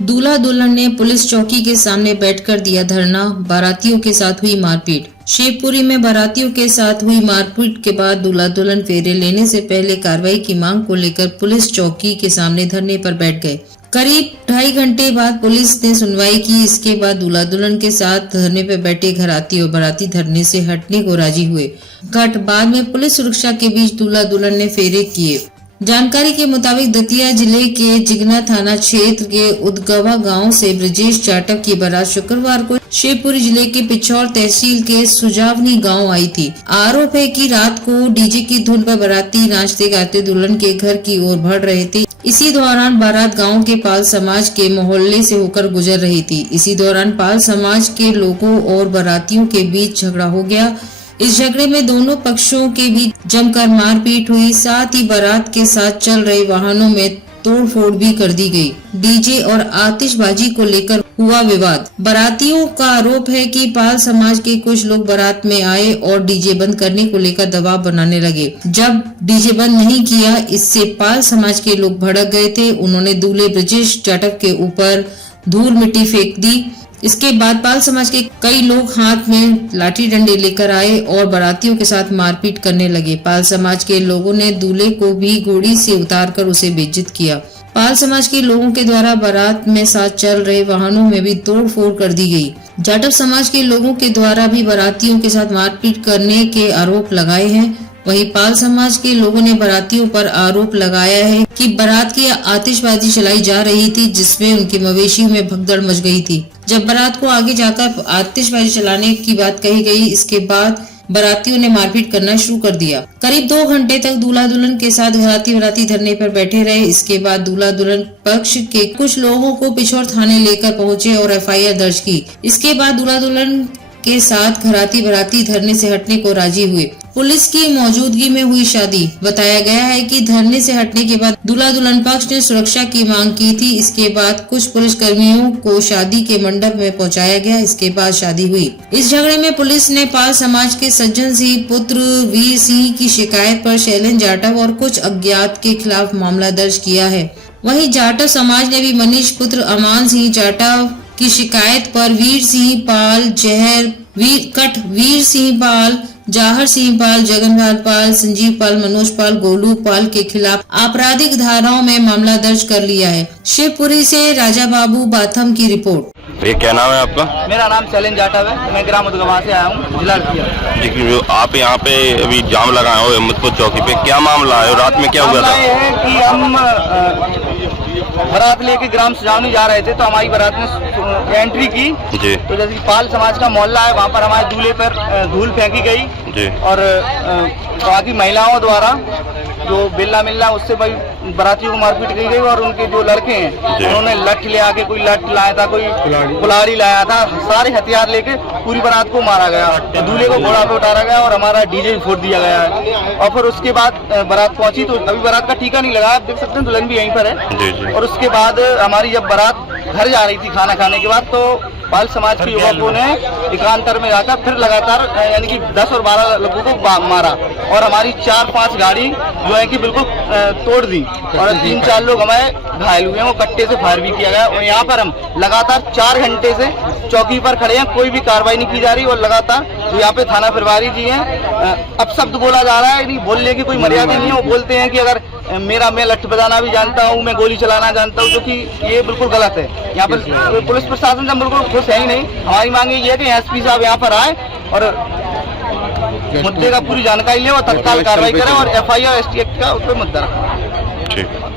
दूल्हा दुल्हन ने पुलिस चौकी के सामने बैठकर दिया धरना, बारातियों के साथ हुई मारपीट। शिवपुरी में बारातियों के साथ हुई मारपीट के बाद दूल्हा दुल्हन फेरे लेने से पहले कार्रवाई की मांग को लेकर पुलिस चौकी के सामने धरने पर बैठ गए। करीब 2.5 घंटे बाद पुलिस ने सुनवाई की। इसके बाद दूल्हा दुल्हन के साथ धरने पर बैठे घराती और बाराती धरने से हटने को राजी हुए। बाद में पुलिस सुरक्षा के बीच दूल्हा दुल्हन ने फेरे किए। जानकारी के मुताबिक दतिया जिले के जिगना थाना क्षेत्र के उदगवा गांव से ब्रजेश जाटव की बारात शुक्रवार को शिवपुरी जिले के पिछौर तहसील के सुजावनी गांव आई थी। आरोप है कि रात को डीजे की धुन पर बाराती नाचते गाते दुल्हन के घर की ओर बढ़ रहे थे। इसी दौरान बारात गांव के पाल समाज के मोहल्ले से होकर गुजर रही थी। इसी दौरान पाल समाज के लोगों और बारातियों के बीच झगड़ा हो गया। इस झगड़े में दोनों पक्षों के बीच जमकर मारपीट हुई। साथ ही बारात के साथ चल रहे वाहनों में तोड़फोड़ भी कर दी गई। डीजे और आतिशबाजी को लेकर हुआ विवाद। बारातियों का आरोप है कि पाल समाज के कुछ लोग बारात में आए और डीजे बंद करने को लेकर दबाव बनाने लगे। जब डीजे बंद नहीं किया, इससे पाल समाज के लोग भड़क गए थे। उन्होंने दूल्हे ब्रजेश जाटव के ऊपर धूल मिट्टी फेंक दी। इसके बाद पाल समाज के कई लोग हाथ में लाठी डंडे लेकर आए और बारातियों के साथ मारपीट करने लगे। पाल समाज के लोगों ने दूल्हे को भी घोड़ी से उतारकर उसे बेइज्जत किया। पाल समाज के लोगों के द्वारा बारात में साथ चल रहे वाहनों में भी तोड़फोड़ कर दी गई। जाटव समाज के लोगों के द्वारा भी बारातियों के साथ मारपीट करने के आरोप लगाए हैं। वहीं पाल समाज के लोगों ने बारातियों पर आरोप लगाया है कि बारात की आतिशबाजी चलाई जा रही थी, जिसमें उनके मवेशियों में भगदड़ मच गई थी। जब बारात को आगे जाकर आतिशबाजी चलाने की बात कही गई, इसके बाद बारातियों ने मारपीट करना शुरू कर दिया। करीब 2 घंटे तक दूल्हा दुल्हन के साथ घराती बाराती धरने पर बैठे रहे। इसके बाद दूल्हा दुल्हन पक्ष के कुछ लोगों को पिछौर थाने लेकर पहुंचे और FIR दर्ज की। इसके बाद दूल्हा दुल्हन के साथ घराती बाराती धरने से हटने को राजी हुए। पुलिस की मौजूदगी में हुई शादी। बताया गया है कि धरने से हटने के बाद दूल्हा दुल्हन पक्ष ने सुरक्षा की मांग की थी। इसके बाद कुछ पुलिस कर्मियों को शादी के मंडप में पहुंचाया गया। इसके बाद शादी हुई। इस झगड़े में पुलिस ने पाल समाज के सज्जन सिंह पुत्र वीर सिंह की शिकायत पर शैलेंद्र जाटव और कुछ अज्ञात के खिलाफ मामला दर्ज किया है। वहीं जाटव समाज ने भी मनीष पुत्र अमान सिंह जाटव की शिकायत पर वीर सिंह पाल, वीर सिंह पाल, जाहर सिंह पाल, जगनपाल पाल, संजीव पाल, मनोज पाल, गोलू पाल के खिलाफ आपराधिक धाराओं में मामला दर्ज कर लिया है। शिवपुरी से राजा बाबू बाथम की रिपोर्ट। ये क्या नाम है आपका? मेरा नाम शैलेंद्र जाटव है। मैं ग्राम उदगवा से आया हूँ, जिला लेकिन आप यहाँ पे अभी जाम लगाए हो अहमदपुर चौकी पे, क्या मामला है? रात में क्या हुआ था? ये है कि हम बारात लेके ग्राम सुजावनी जा रहे थे, तो हमारी बारात ने एंट्री की जी। तो जैसे कि पाल समाज का मोहल्ला है, वहाँ पर हमारे दूल्हे पर धूल फेंकी गई जी। और बाकी महिलाओं द्वारा जो बिल्ला मिलना उससे भाई बारातियों को मारपीट की गई। और उनके जो लड़के हैं उन्होंने लठ ले आके, कोई लठ लाया था, कोई कुल्हाड़ी लाया था, सारे हथियार लेके पूरी बारात को मारा गया। दूल्हे को घोड़ा पे उतारा गया और हमारा डीजे भी फोड़ दिया गया है। और फिर उसके बाद बारात पहुंची तो अभी बारात का टीका नहीं लगा, आप देख सकते हैं दुल्हन भी यहीं पर है। और उसके बाद हमारी जब बारात घर जा रही थी खाना खाने के बाद, तो पाल समाज के युवकों ने एकांतर में जाकर फिर लगातार यानी कि 10 और 12 लोगों को मारा और हमारी 4-5 गाड़ी जो है कि बिल्कुल तोड़ दी। और 3-4 लोग हमारे घायल हुए हैं, वो कट्टे से फायर भी किया गया। और यहाँ पर हम लगातार 4 घंटे से चौकी पर खड़े हैं, कोई भी कार्रवाई नहीं की जा रही। और लगातार जो यहाँ पे थाना प्रभारी जी हैं, अपशब्द बोला जा रहा है, नहीं बोलने की कोई मर्यादा नहीं है। वो बोलते हैं कि अगर मैं लठ बजाना भी जानता हूँ, मैं गोली चलाना जानता हूँ, जो कि ये बिल्कुल गलत है। यहाँ पर पुलिस प्रशासन से बिल्कुल खुश है ही नहीं। हमारी मांग ये है कि SP साहब यहाँ पर आए और मुद्दे का पूरी जानकारी ले और तत्काल कार्रवाई करें और FIR ST एक्ट का उस पर मुद्दा रखें।